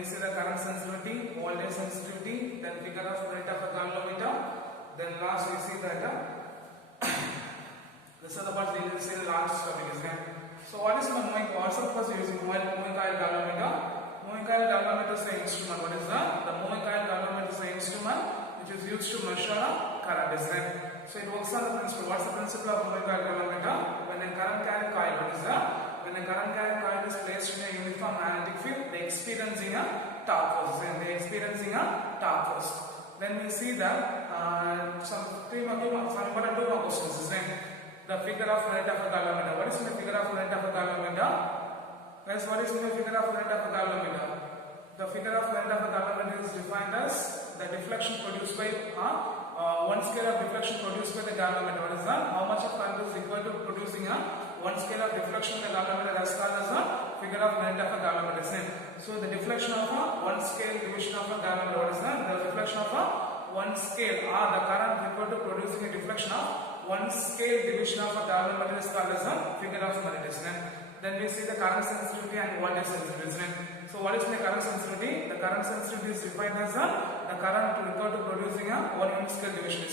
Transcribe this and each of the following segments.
we see the current sensitivity, voltage sensitivity, then figure of Pareto of a galvanometer, then last we see that this is the part we will see the last topic is there. So what is the moving? What's the purpose using moving coil galvanometer? Moving coil galvanometer is the instrument. What is the moving coil galvanometer is the instrument which is used to measure current, is there. So it works on the principle. What's the principle of moving coil galvanometer? When a current carrying coil, what is that? When a current carrying coil is placed in a uniform magnetic field, they experiencing a torque force. They experiencing a torque force. Then we see that some important two more questions, is there. The figure of Pareto of a galvanometer. What is the figure of Pareto of a galvanometer? Guys, what is the figure of Pareto of a galvanometer? The figure of Pareto of a galvanometer is defined as the deflection produced by one scale of deflection produced by the galvanometer. What is that? How much of current is equal to producing one scale of deflection in the galvanometer as called as the figure of Pareto of a galvanometer. So the deflection of one scale division of a galvanometer. What is that? The deflection of one scale the current equal to producing a deflection of one scale division of a galvanometer is called as a figure of Pareto. Then we see the current sensitivity and voltage sensitivity. So what is the current sensitivity? The current sensitivity is defined as the current equal to producing a one unit scale division.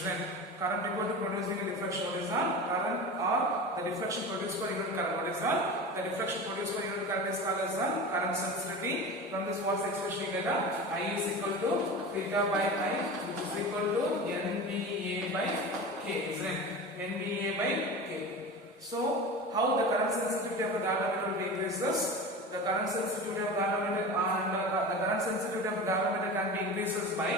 Current equal to producing a deflection. What is that? Current or the deflection produced per unit current. What is that? The deflection produced per unit current is called as current sensitivity. From this what's expression you get I is equal to theta by I, which is equal to NBA by K, isn't it? NBA by K. So how the current sensitivity of a galvanometer will be increases? The current sensitivity of galvanometer and the current sensitivity of a galvanometer can be increases by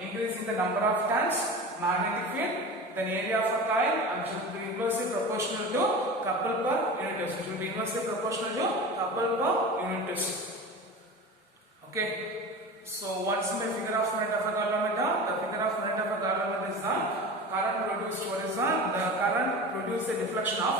increasing the number of turns, magnetic field, then area of a coil, and should be inversely proportional to couple per unit test. It should be inversely proportional to couple per unit test. Okay. So what's the figure of Pareto of a galvanometer? The figure of Pareto of a galvanometer is the current produced. What is that? The current produced a deflection of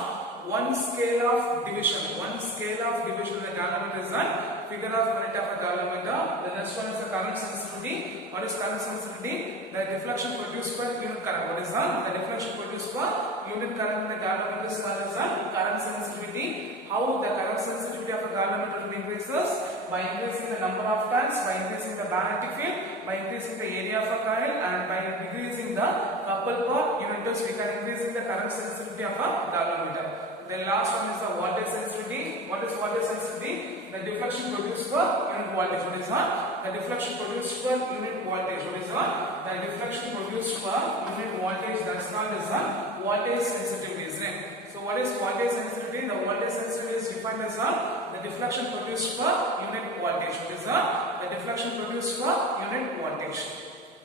one scale of division. One scale of division in the galvanometer is the figure of Pareto of a galvanometer. The next one is the current sensitivity. What is current sensitivity? The deflection produced per unit current. What is that? The deflection produced per unit current in the galvanometer is called as the current sensitivity. How the current sensitivity of a galvanometer increases? By increasing the number of turns, by increasing the magnetic field, by increasing the area of a coil, and by decreasing the couple per unit test, we can increasing the current sensitivity of a galvanometer. The last one is the voltage sensitivity. What is voltage sensitivity? The deflection produced per unit voltage. What is that? The deflection produced per unit voltage. What is that? The deflection produced per unit voltage. That's called as the voltage sensitivity, isn't it? So what is voltage sensitivity? The voltage sensitivity is defined as the deflection produced per unit voltage. What is that? The deflection produced per unit voltage,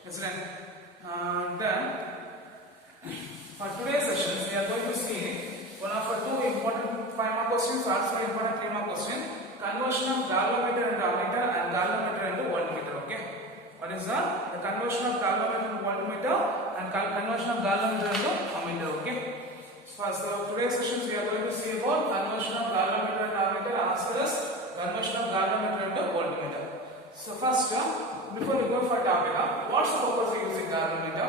isn't it? Then for today's sessions, we are going to see one of the two important 5 mark questions, also important 3 mark question. Conversion of galvanometer into ammeter and galvanometer into voltmeter. Okay. What is that? The conversion of galvanometer into voltmeter and conversion of galvanometer into ammeter. Okay. So today's sessions we are going to see about conversion of galvanometer into ammeter as well as conversion of galvanometer into voltmeter. So first, before we go for topic, what's the purpose of using galvanometer?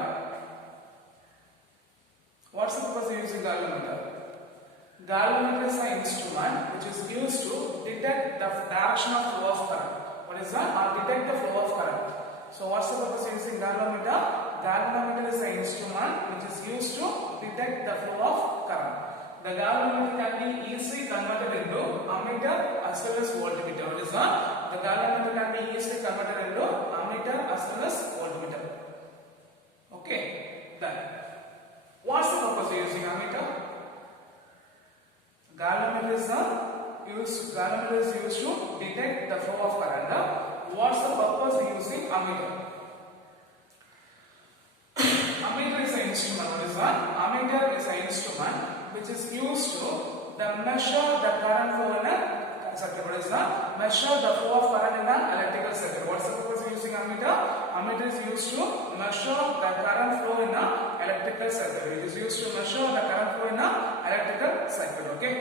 What's the purpose of using galvanometer? Galvanometer is an instrument which is used to detect the direction of flow of current. What is that? Or detect the flow of current. So what's the purpose of using galvanometer? Galvanometer is an instrument which is used to detect the flow of current. The galvanometer can be easily converted into ammeter as well as voltmeter. What is that? The galvanometer can be easily converted into ammeter as well as voltmeter. Okay. Then what's the purpose of using ammeter? Galvanometer is used to detect the flow of current. What's the purpose of using ammeter? Ammeter is an instrument. What is that? Ammeter is an instrument which is used to measure the current flow in a circuit. What is that? Measure the flow of current in an electrical circuit. What's the purpose of using ammeter? Ammeter is used to measure the current flow in an electrical circuit. It is used to measure the current flow in an electrical circuit. Okay,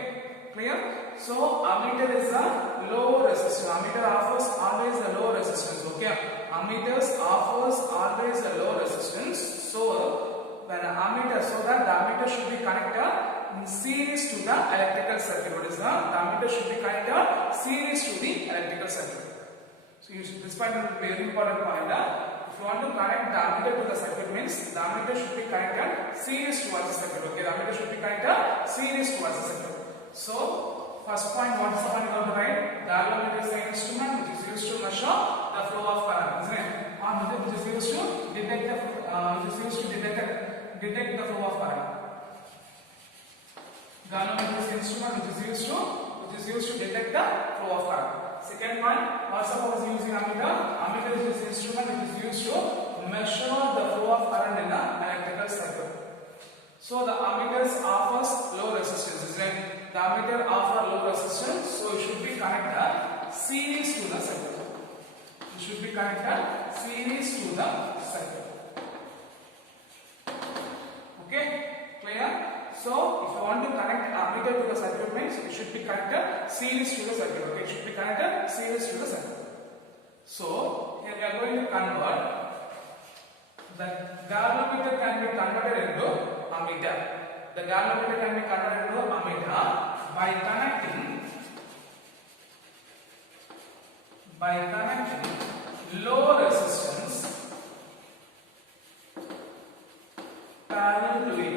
clear? So ammeter is a low resistance. Ammeter offers always a low resistance. Okay, ammeters offers always a low resistance. So when ammeter, so that the ammeter should be connected in series to the electrical circuit. What is that? The ammeter should be connected series to the electrical circuit. So this point is very important point. If you want to connect the ammeter to the circuit means the ammeter should be connected series towards the circuit. Okay, the ammeter should be connected series towards the circuit. So first point, what is the point you have to write? The galvanometer is the instrument which is used to measure the flow of current, isn't it? Which is used to detect the flow of current. Galvanometer is the instrument which is used to detect the flow of current. Second point, what suppose using ammeter? Ammeter is an instrument which is used to measure the flow of current in an electrical circuit. So the ammeters offers low resistance, isn't it? The ammeter offers low resistance, so it should be connected series to the circuit. It should be connected series to the circuit. Okay, clear? So if you want to connect ammeter to the circuit means it should be connected series to the circuit. Okay, it should be connected series to the circuit. So here we are going to convert. The galvanometer can be converted into ammeter. The galvanometer can be converted into ammeter by connecting low resistance parallel to it.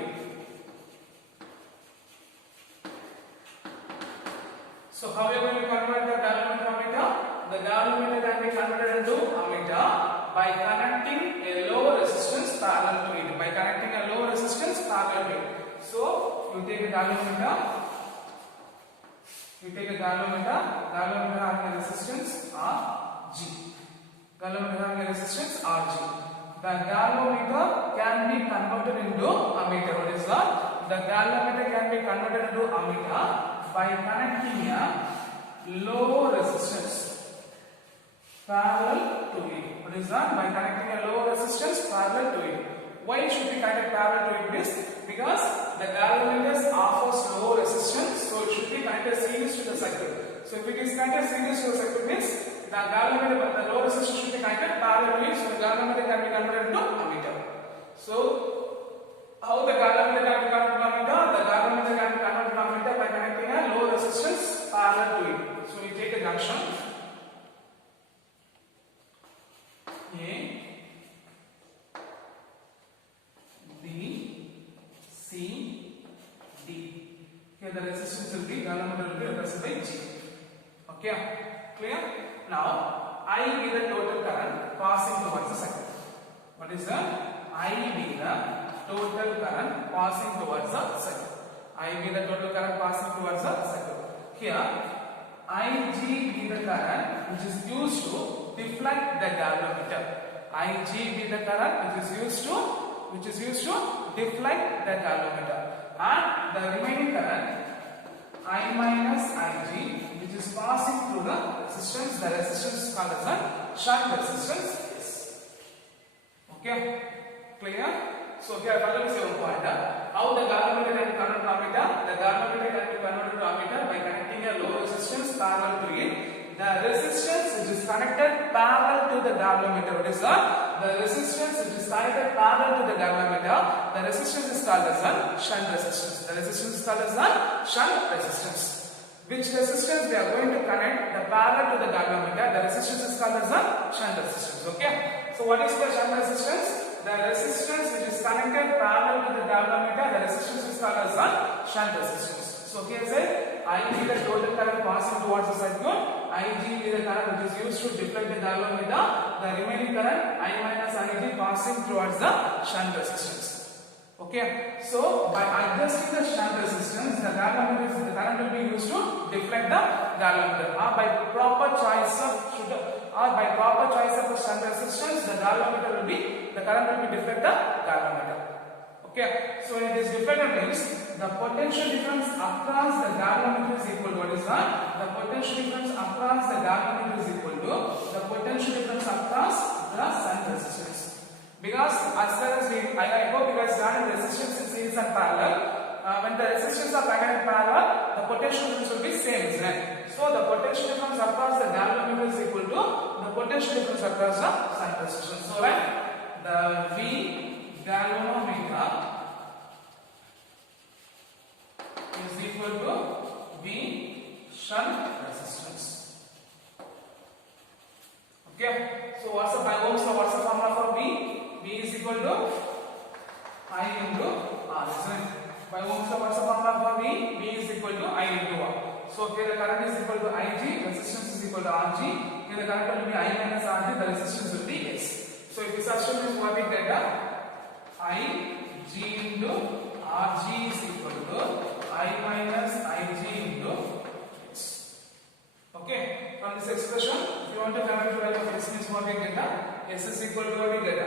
So how we are going to convert the galvanometer ammeter? The galvanometer can be converted into ammeter by connecting a low resistance parallel to it. By connecting a low resistance parallel to it. So you take a galvanometer. Galvanometer having a resistance Rg. Galvanometer having a resistance Rg. The galvanometer can be converted into ammeter. What is that? The galvanometer can be converted into ammeter by connecting a low resistance parallel to it. What is that? By connecting a low resistance parallel to it. Why it should be connected parallel to it? Because the galvanometer offers low resistance, so it should be connected series to the circuit. So if it is connected series to the circuit means the galvanometer, the low resistance should be connected parallel to it, so the galvanometer can be converted into ammeter. So how the galvanometer can be converted to ammeter? The galvanometer can be converted to ammeter by connecting a low resistance parallel to it. So we take a junction A, B, C, D. Here the resistance will be, galvanometer will be represented by G. Okay, clear? Now I be the total current passing towards the circuit. What is that? I be the total current passing towards the circuit. I be the total current passing towards the circuit. Here Ig be the current which is used to deflect the galvanometer. Ig be the current which is used to deflect the galvanometer, and the remaining current I minus Ig which is passing through the resistance. The resistance is called as a shunt resistance. Okay, clear? So here further we say one point. How the galvanometer can be converted to ammeter? The galvanometer can be converted to ammeter by connecting a low resistance parallel to it. The resistance which is connected parallel to the galvanometer. What is that? The resistance which is connected parallel to the galvanometer. The resistance is called as a shunt resistance. The resistance is called as a shunt resistance. Which resistance we are going to connect the parallel to the galvanometer? The resistance is called as a shunt resistance. Okay. So what is the shunt resistance? The resistance which is connected parallel to the galvanometer. The resistance is called as a shunt resistance. So here say I be the total current passing towards the circuit. Ig be the current which is used to deflect the galvanometer. The remaining current I minus Ig passing towards the shunt resistance. Okay. So by adjusting the shunt resistance, the current will be used to deflect the galvanometer. By proper choice of the shunt resistance, the current will be deflect the galvanometer. Okay, so when it is deflected means the potential difference across the galvanometer is equal to what is that? The potential difference across the galvanometer is equal to the potential difference across the shunt resistance. Because as far as I hope you guys learned resistance in series and parallel. When the resistance are connected in parallel, the potential difference will be same, isn't it? So the potential difference across the galvanometer is equal to the potential difference across the shunt resistance. So when the V galvanometer is equal to V shunt resistance. So what's the by Ohm's law? What's the formula for V? V is equal to I into R, isn't it? By Ohm's law, what's the formula for V? V is equal to I into R. So here the current is equal to Ig, resistance is equal to Rg. Here the current will be I minus Rg, the resistance will be S. So if this assumption is what we get, Ig into Rg is equal to I minus Ig into S. Okay, from this expression, if you want to calculate the value of S means what we get, S is equal to what we get.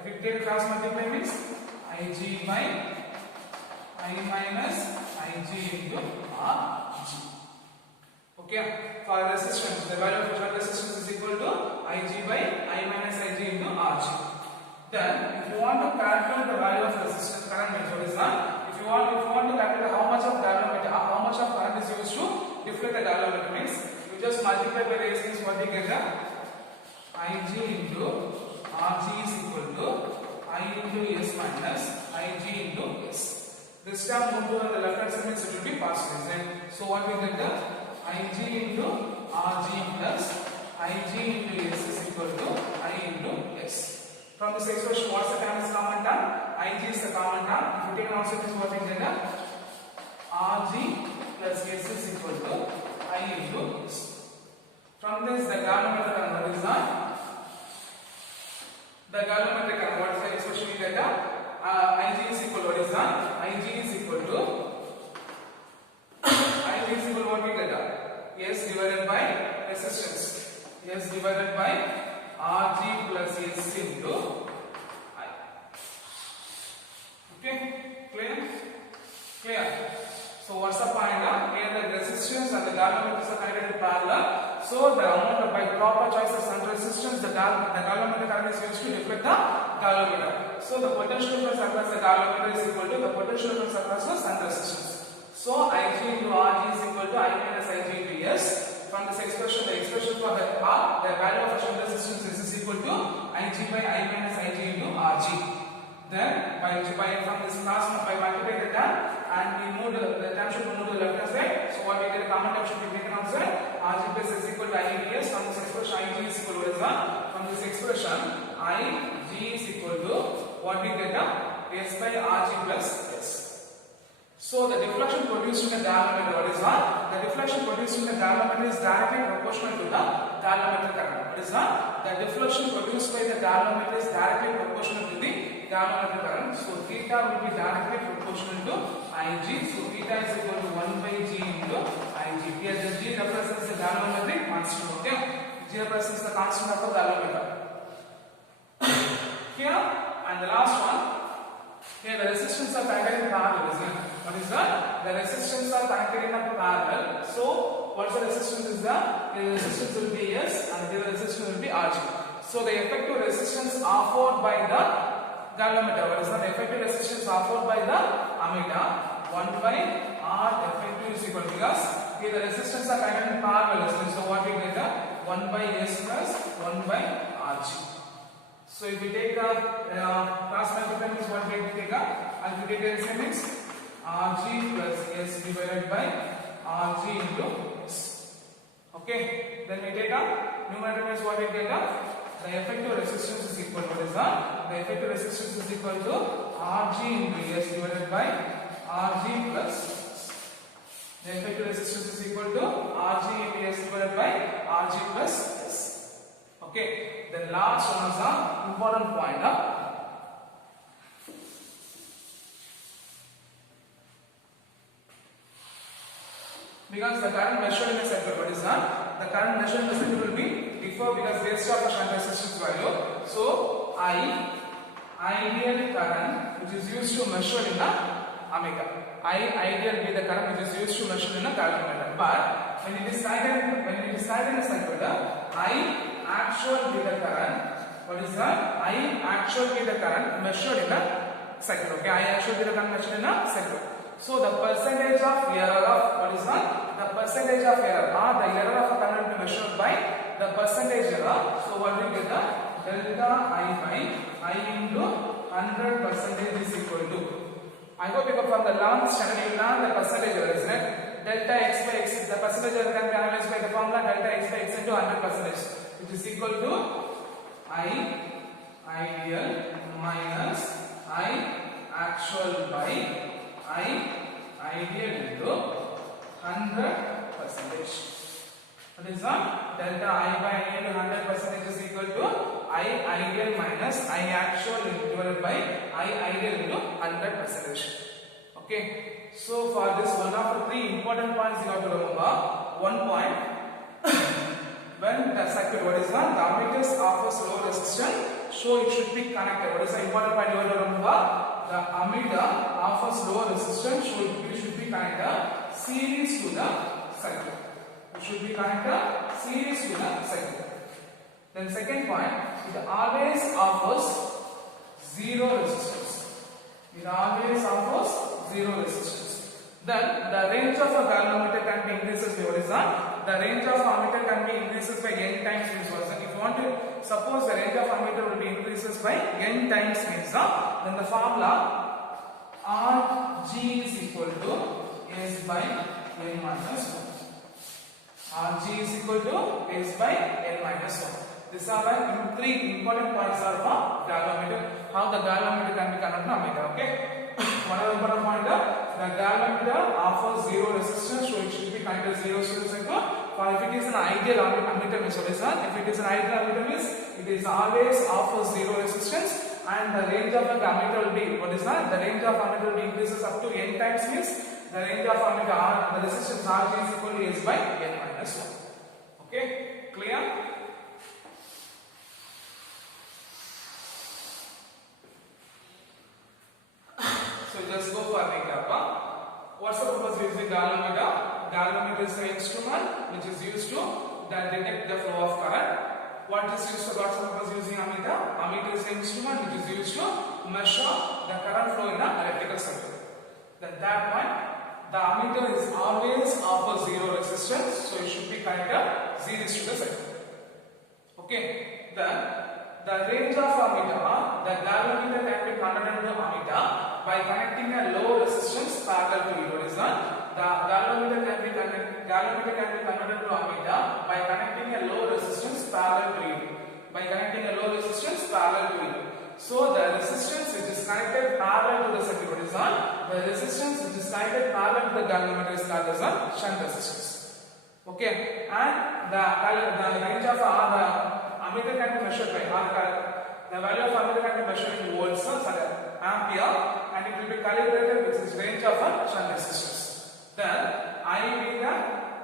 If you take cross multiply means Ig by I minus Ig into Rg. Okay, for resistance, the value of shunt resistance is equal to Ig by I minus Ig into Rg. Then, if you want to calculate the value of resistance, current means what is that? If you want to calculate how much of galvanometer, how much of current is used to deflect the galvanometer means, you just multiply by the S means what you get, Ig into Rg is equal to I into S minus Ig into S. This term moved to the left hand side means it will be positive. So what we get, Ig into Rg plus Ig into S is equal to I into S. From this expression, what's the term is common term? Ig is the common term. If you take an offset, is what we get, Rg plus S is equal to I into S. From this, the galvanometer current, what is that? The galvanometric current, what is the expression we get? Ig is equal to what is that? Ig is equal to what we get? S divided by resistance. S divided by Rg plus S into I. Okay, clear? Clear. So what's the point? Here the resistance and the galvanometers are connected in parallel. So the amount of by proper choice of shunt resistance, the galvanometer current is used to deflect the galvanometer. So the potential difference across the galvanometer is equal to the potential difference across the shunt resistance. So Ig into Rg is equal to I minus Ig into S. From this expression, the expression for the R, the value of shunt resistance is equal to Ig by I minus Ig into Rg. Then from this class by multiply the term and we move the term should move to the left hand side. So what we get, the common term should be taken outside. Rg plus is equal to I into S. From this expression, Ig is equal to what is that? From this expression, Ig is equal to what we get, S by Rg plus S. So the deflection produced in the galvanometer, what is that? The deflection produced in the galvanometer is directly proportional to the galvanometer current. What is that? The deflection produced by the galvanometer is directly proportional to the galvanometer current. So theta will be directly proportional to Ig. So theta is equal to 1 by G into Ig. Here the G represents the galvanometric constant. Okay, G represents the constant of the galvanometer. Here and the last one. Here the resistance are connected in parallel, isn't it? What is that? The resistance are connected in a parallel. So what's the resistance is that? The resistance will be S and the resistance will be Rg. So the effective resistance offered by the galvanometer, what is that? The effective resistance offered by the ammeter, 1 by R effective is equal to, because here the resistance are connected in parallel. So what we get, 1 by S plus 1 by Rg. So if we take the cross multiply means what we take, and if we take the same means Rg plus S divided by Rg into S. Okay, then we take a numerator means what we get, the effective resistance is equal to, what is that? The effective resistance is equal to Rg into S divided by Rg plus S. The effective resistance is equal to Rg into S divided by Rg plus S. Okay, the last one is the important point. Because the current measured in a circuit, what is that? The current measured in the circuit will be differ because based on the shunt resistance value. So ideal current which is used to measure in the ammeter. Ideal be the current which is used to measure in a galvanometer. But when it is connected in a circuit, actual be the current. What is that? I actual be the current measured in a circuit. Okay, I actual be the current measured in a circuit. So the percentage of error of, what is that? The percentage of error, the error of a current will be measured by the percentage error. So what we get, delta I by I into 100% is equal to. I hope you from the last standard you learn the percentage error, isn't it? Delta x by x, the percentage error can be analyzed by the formula delta x by x into 100%, which is equal to I ideal minus I actual by I ideal into 100%. That is delta I by I into 100% is equal to I ideal minus I actual divided by I ideal into 100%. Okay. So for this, one of the three important points you have to remember. One point, when the circuit, what is the ammeters offers low resistance, so it should be connected. What is the important point you have to remember? The ammeter offers low resistance, so it should be connected series to the circuit. It should be connected series to the circuit. Then second point, it always offers zero resistance. It always offers zero resistance. Then the range of a galvanometer can be increases by what is that? The range of ammeter can be increases by n times means what is that? If you want to suppose the range of ammeter will be increases by n times means then the formula Rg is equal to S by n minus 1. Rg is equal to S by n minus 1. These are the three important points are for galvanometer. How the galvanometer can be connected to ammeter. Okay. One of the important point, the galvanometer offers zero resistance, so it should be connected zero to the circuit. For if it is an ideal ammeter means what is that? If it is an ideal ammeter means it is always offers zero resistance, and the range of the ammeter will be what is that? The range of ammeter will be increases up to n times means the range of ammeter, the resistance Rg is equal to S by n minus 1. Okay, clear? So just go for an example. What's the purpose of using galvanometer? Galvanometer is the instrument which is used to detect the flow of current. What is used for? What's the purpose of using ammeter? Ammeter is the instrument which is used to measure the current flow in an electrical circuit. Then that point, the ammeter is always offers zero resistance, so it should be connected series to the circuit. Okay. Then the range of ammeter, the galvanometer can be converted to ammeter by connecting a low resistance parallel to it. What is that? The galvanometer can be converted to ammeter by connecting a low resistance parallel to it. By connecting a low resistance parallel to it. So the resistance which is connected parallel to the circuit, what is that? The resistance which is connected parallel to the galvanometer is called as a shunt resistance. Okay, and the range of the ammeter can be measured by the value of ammeter can be measured in volts, ampere, and it will be calibrated with its range of a shunt resistance. Then I be the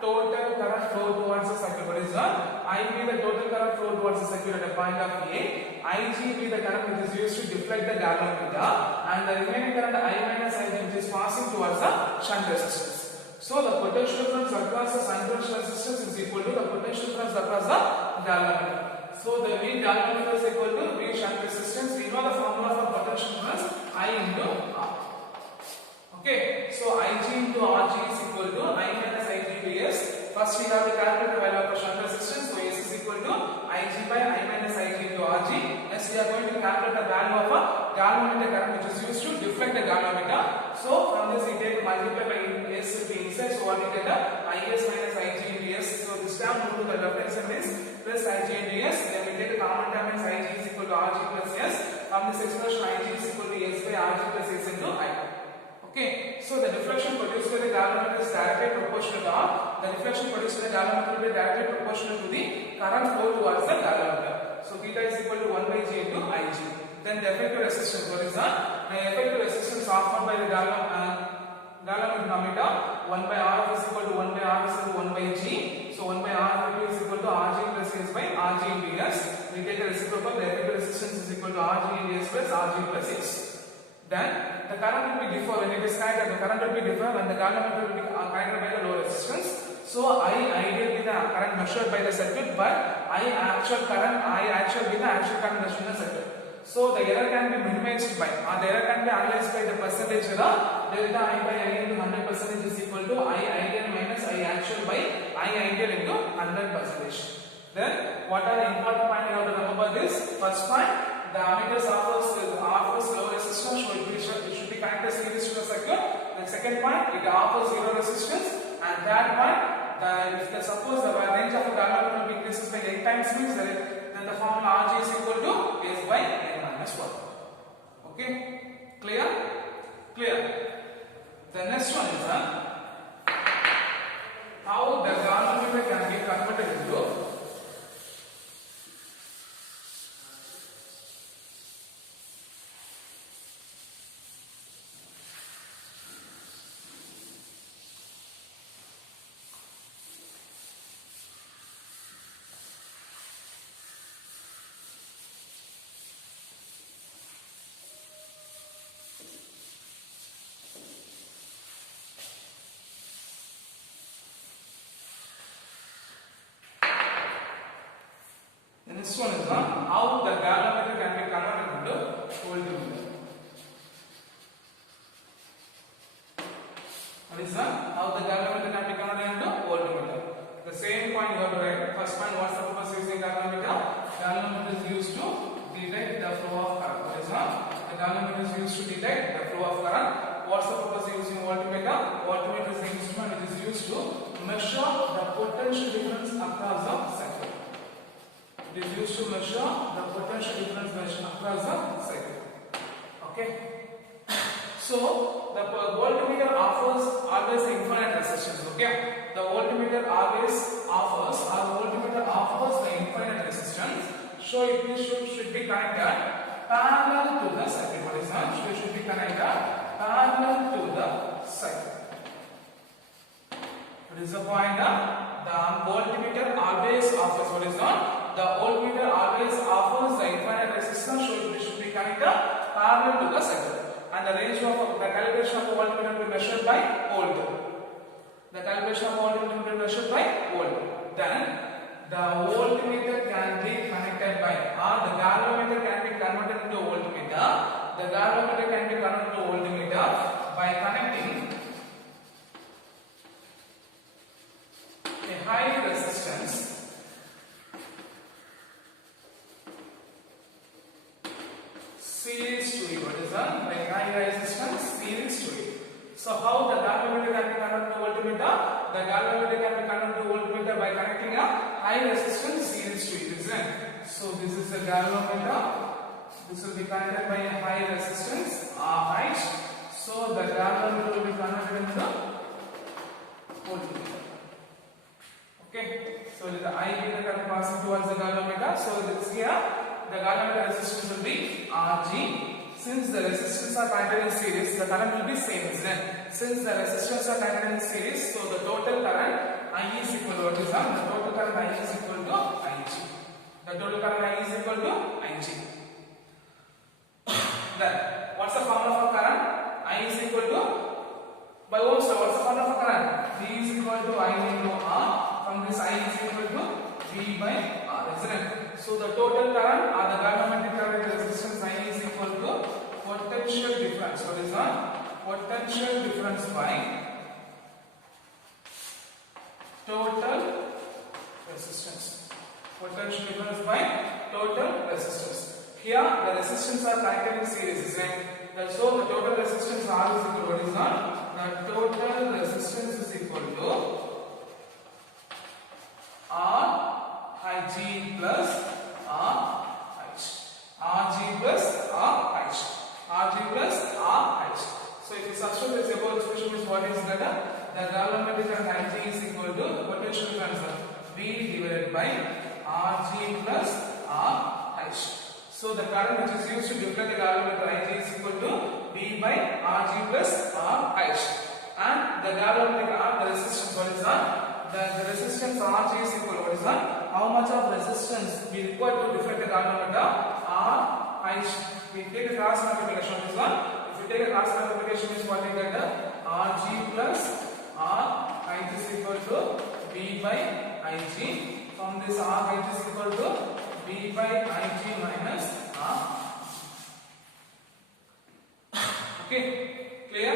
total current flow towards the circuit. What is that? I be the total current flow towards the circuit at a point of A. Ig be the current which is used to deflect the galvanometer, and the remaining current I minus Ig which is passing towards the shunt resistance. So the potential difference across the shunt resistance is equal to the potential difference across the galvanometer. So the V galvanometer is equal to V shunt resistance. We know the formula for potential difference I into R. Okay, so Ig into Rg is equal to I minus Ig into S. First we have to calculate the value of the shunt resistance. So S is equal to Ig by I minus Ig into Rg. Next we are going to calculate the value of a galvanometer current which is used to deflect the galvanometer. So from this we take multiply by S into inside. So what we get Is minus Ig into S. So this term move to the left hand side is plus Ig into S. Then we take the common term is Ig is equal to Rg plus S. From this expression Ig is equal to S by Rg plus S into I. Okay, so the deflection produced by the galvanometer is directly proportional to R. The deflection produced by the galvanometer will be directly proportional to the current flow towards the galvanometer. So theta is equal to 1 by G into Ig. Then the effective resistance, what is that? The effective resistance offered by the galvanometer 1 by R is equal to 1 by R is equal to 1 by G. So 1 by R is equal to Rg plus S by Rg into S. We take the reciprocal, the effective resistance is equal to Rg into S plus Rg plus S. Then the current will be different when it is connected. The current will be different when the galvanometer will be connected by the low resistance. So I ideal be the current measured by the circuit, but I actual be the actual current measured in the circuit. So the error can be minimized by, the error can be analyzed by the percentage error. Delta I by I into 100% is equal to I ideal minus I actual by I ideal into 100%. Then what are the important points you have to remember this? First point, the ammeters offers low resistance, so it should be connected series to the circuit. The second point, it offers zero resistance. And third point, suppose the range of a galvanometer increases by 8 times means the then the formula Rg is equal to S by N minus 1. Okay, clear? Clear. The next one is how the galvanometer can be converted into this one is how the galvanometer can be converted into voltmeter. What is how the galvanometer can be converted into voltmeter? The same point you have to write. First point, what's the purpose of using galvanometer? Galvanometer is used to detect the flow of current. What is the galvanometer is used to detect the flow of current. What's the purpose of using voltmeter? Voltmeter is the instrument which is used to measure the potential difference across the circuit. It is used to measure the potential difference across the circuit. Okay. So the voltmeter offers always infinite resistance. Okay. The voltmeter always offers, the infinite resistance. So it should be connected parallel to the circuit. What is that? So it should be connected parallel to the circuit. What is the point? The voltmeter always offers. What is that? The voltmeter always offers the infinite resistance, so it should be connected parallel to the circuit. And the range of the calibration of the voltmeter will be measured by volt. The calibration of the voltmeter will be measured by volt. Then the voltmeter can be connected by, the galvanometer can be converted into voltmeter. The galvanometer can be converted to voltmeter by connecting a high resistance series to it. What is that? Like high resistance series to it. So how the galvanometer can be converted to voltmeter? The galvanometer can be converted to voltmeter by connecting a high resistance series to it, isn't it? So this is the galvanometer. This will be connected by a high resistance RH. So the galvanometer will be converted into voltmeter. Okay. So the I meter current passing towards the galvanometer. So this here the galvanometer resistance will be Rg. Since the resistance are connected in series, the current will be same, isn't it? Since the resistance are connected in series, so the total current I is equal to what is that? The total current I is equal to Ig. The total current I is equal to Ig. Then, what's the formula for current? I is equal to, by Ohm's law, what's the formula for current? V is equal to I into R. From this I is equal to V by R, isn't it? So the total current or the galvanometric current resistance I is equal to potential difference. What is that? Potential difference by total resistance. Potential difference by total resistance. Here the resistance are connected in series, isn't it? So the total resistance R is equal to what is that? The total resistance is equal to R Ig plus RH. Rg plus RH. Rg plus RH. So if you substitute this above expression means what is that? The galvanometric current Ig is equal to the potential difference of V divided by Rg plus RH. So the current which is used to deflect the galvanometer Ig is equal to V by Rg plus RH. And the galvanometric the resistance, what is that? The resistance Rg is equal to what is that? How much of resistance we require to deflect the galvanometer? RH. We take a cross multiplication of this one. If we take a cross multiplication, means what we get? Rg plus RH is equal to V by Ig. From this RH is equal to V by Ig minus R. Okay, clear?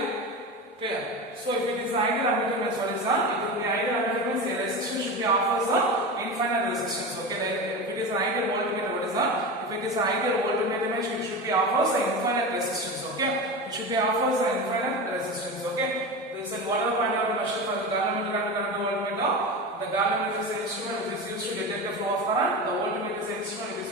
Clear. So if it is ideal ammeter means what is that? It will be ideal ammeter means the resistance should be offers the infinite resistance. Okay, if it is an ideal voltmeter, what is that? If it is an ideal voltmeter means it should be offers the infinite resistance. Okay, it should be offers the infinite resistance. Okay, this is whatever point you have to measure for the galvanometer and current voltmeter. The galvanometer is an instrument which is used to detect the flow of current. The voltmeter is an instrument which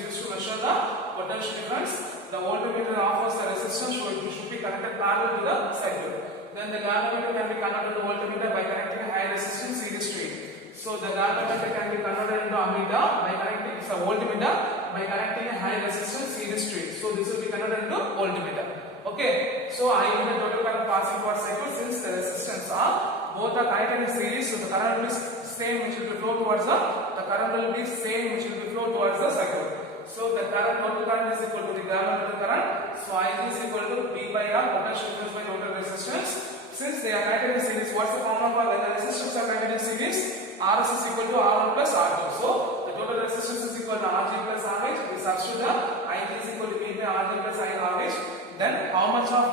the voltmeter offers the resistance, so it should be connected parallel to the circuit. Then the galvanometer can be converted to voltmeter by connecting a high resistance series to it. So the galvanometer can be converted into ammeter by connecting a voltmeter by connecting a high resistance series to it. So this will be converted into voltmeter. Okay. So I need the total current passing per circuit since the resistance are both are connected in series. So the current will be same which will be flow towards the current will be same which will be flow towards the circuit. So the current total current is equal to the galvanometer current. So I is equal to P by R potential difference by total resistance. Since they are connected in series, what's the formula for when the resistors are connected in series? Rs is equal to R1 plus R2. So the total resistance is equal to Rg plus Rh. We substitute the I is equal to P by Rg plus I Rh. Then how much of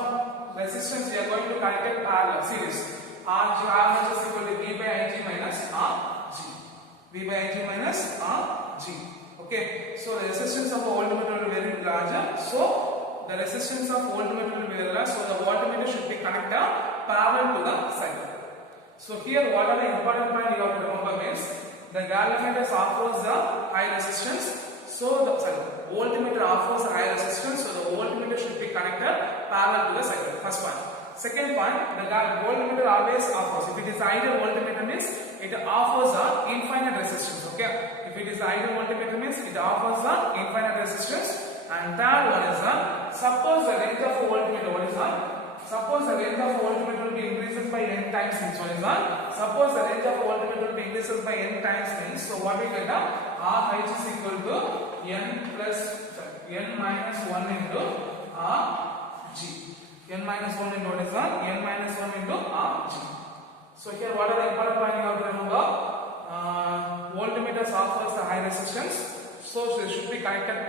resistance we are going to connect in parallel series? Rh is equal to V by Ig minus Rg. V by Ig minus Rg. Okay, so the resistance of a voltmeter will be very larger. So the resistance of voltmeter will be very large. So the voltmeter should be connected parallel to the circuit. So here, what are the important point you have to remember means the galvanometer offers the high resistance. So the voltmeter offers a high resistance. So the voltmeter should be connected parallel to the circuit. First point. Second point, the voltmeter always offers. If it is ideal voltmeter means it offers a infinite resistance. Okay. If it is ideal voltmeter means it offers the infinite resistance. And third one is suppose the range of a voltmeter. What is that? Suppose the range of a voltmeter will be increases by n times means what is that? Suppose the range of a voltmeter will be increases by n times means so what we get Rh is equal to n minus 1 into Rg. N minus 1 into what is that? N minus 1 into Rg. So here what are the important point you have to remember? Voltmeters offers the high resistance. So they should be connected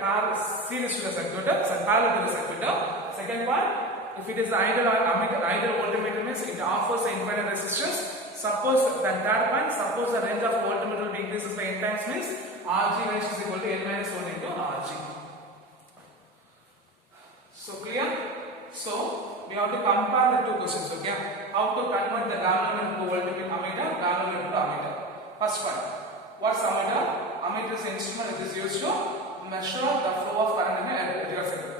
series to the circuit, parallel to the circuit. Second point, if it is ideal voltmeter means it offers the infinite resistance. Suppose the third point, suppose the range of voltmeter will be increases by n times means Rg range is equal to n minus 1 into Rg. So clear? So we have to compare the two questions. Okay, how to convert the galvanometer to voltmeter, galvanometer to ammeter. First point, what's ammeter? Ammeter is an instrument which is used to measure the flow of current in an electrical circuit.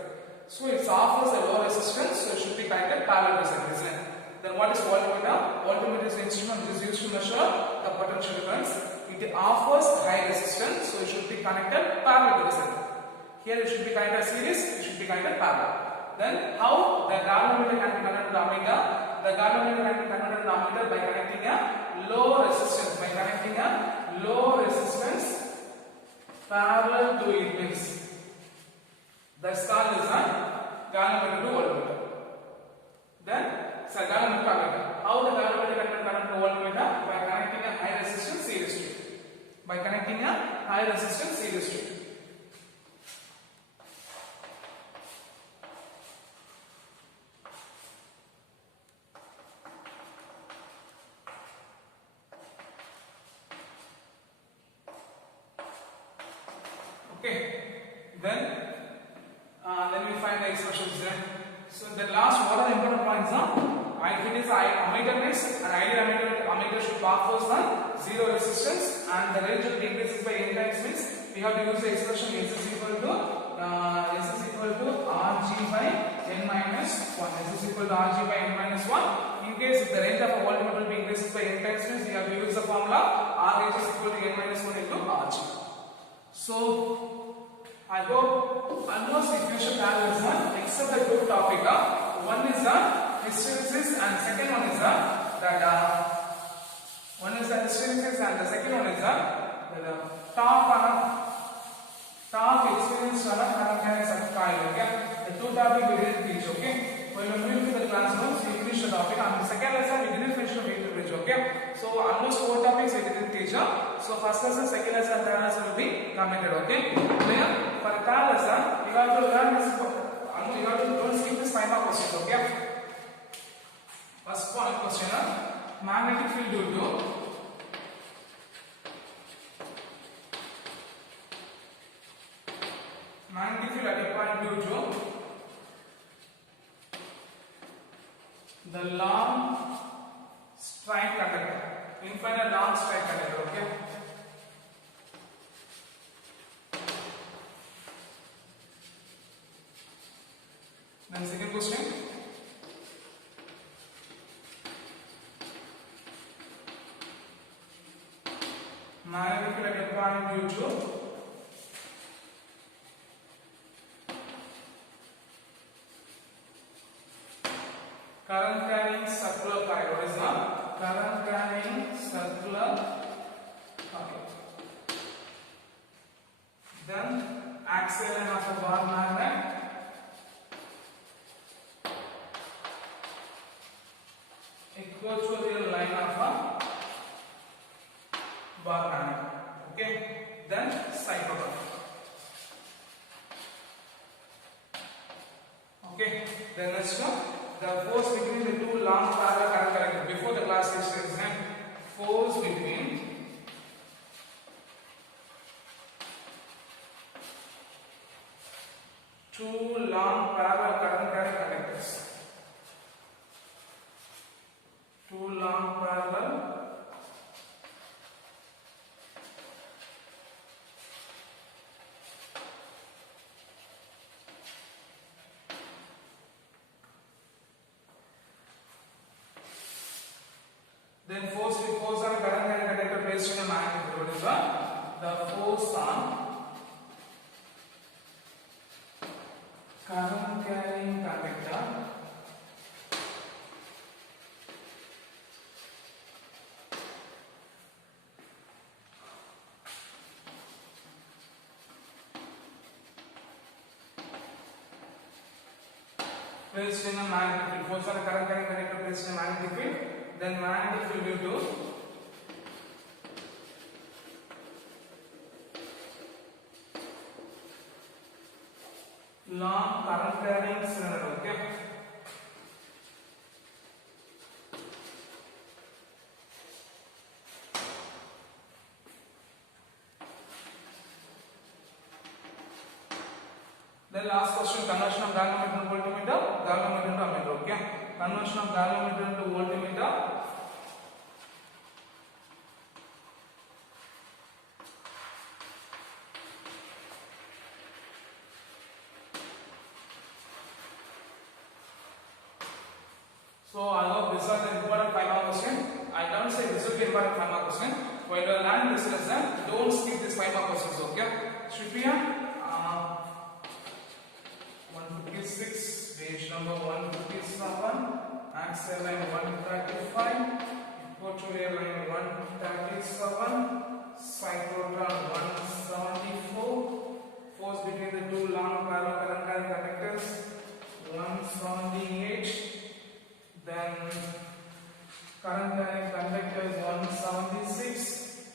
So it offers a low resistance, so it should be connected parallel to the circuit, isn't it? Then what is voltmeter? Voltmeter is an instrument which is used to measure the potential difference. It offers high resistance, so it should be connected parallel to the circuit. Here it should be connected series, it should be connected parallel. Then how the galvanometer can be connected to ammeter? The galvanometer can be connected to ammeter by connecting a low resistance, parallel to it means that's called as a galvanometer to voltmeter. Then galvanometer to ammeter. How the galvanometer can be connected to voltmeter? By connecting a high resistance series to it. By connecting a high resistance series to it. Okay, then we find the expressions there. So the last, what are the important points? If it is ammeter means an ideal ammeter should offer zero resistance and the range will be increases by n times means we have to use the expression S is equal to Rg by n minus 1. S is equal to Rg by n minus 1. In case if the range of a voltmeter will be increases by n times means we have to use the formula Rh is equal to n minus 1 into Rg. So I hope almost equation balance except the two topic. One is the hysteresis and second one is the hysteresis and the second one is the top experience coil. Okay, the two topic we didn't teach. Okay, when we move to the classrooms we finish the topic and the second lesson we didn't finish the weighted bridge. Okay, so almost 4 topics we didn't teach. So first lesson, second lesson, third lesson will be completed. Okay, clear? For the third lesson you have to learn this. You have to don't skip this 5 mark questions. Okay, first point question: magnetic field due to magnetic field at a point due to the long straight conductor, infinite long straight conductor. Okay, Then second question. Magnetic field at a point due to current carrying circular coil. What is the current carrying circular coil? Then axial line of a bar magnet equatorial line of a bar magnet. Okay. Then cyclotron. Okay. Then next one, the force between the two long parallel current connectors. Before the class is exam, force between two long parallel current carrying conductors. Two long parallel then force on a current carrying conductor placed in a magnetic field. What is the force on current carrying conductor placed in a magnetic field. Force on a current carrying conductor placed in a magnetic field. Then magnetic field due to long current carrying cylinder. Okay. Then last question, conversion of galvanometer to voltmeter, galvanometer to ammeter. Okay. Conversion of galvanometer to voltmeter. So I hope these are the important 5 mark question. I don't say this will be important 5 mark question. While you learn this lesson, don't skip this 5 mark questions. Okay. Should be 156, page number 157, axial line 135, equatorial line 137, cyclotron 174, force between the two long parallel current carrying conductors 178, then current carrying conductors 176,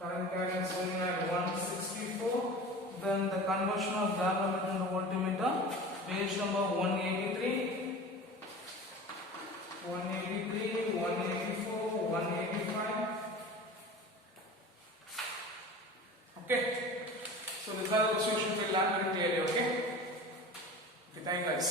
current carrying solenoid 164. Then the conversion of galvanometer to voltmeter, page number 183, 183, 184, 185. Okay. So these are the questions you will learn very clearly. Okay. Okay. Thank you guys.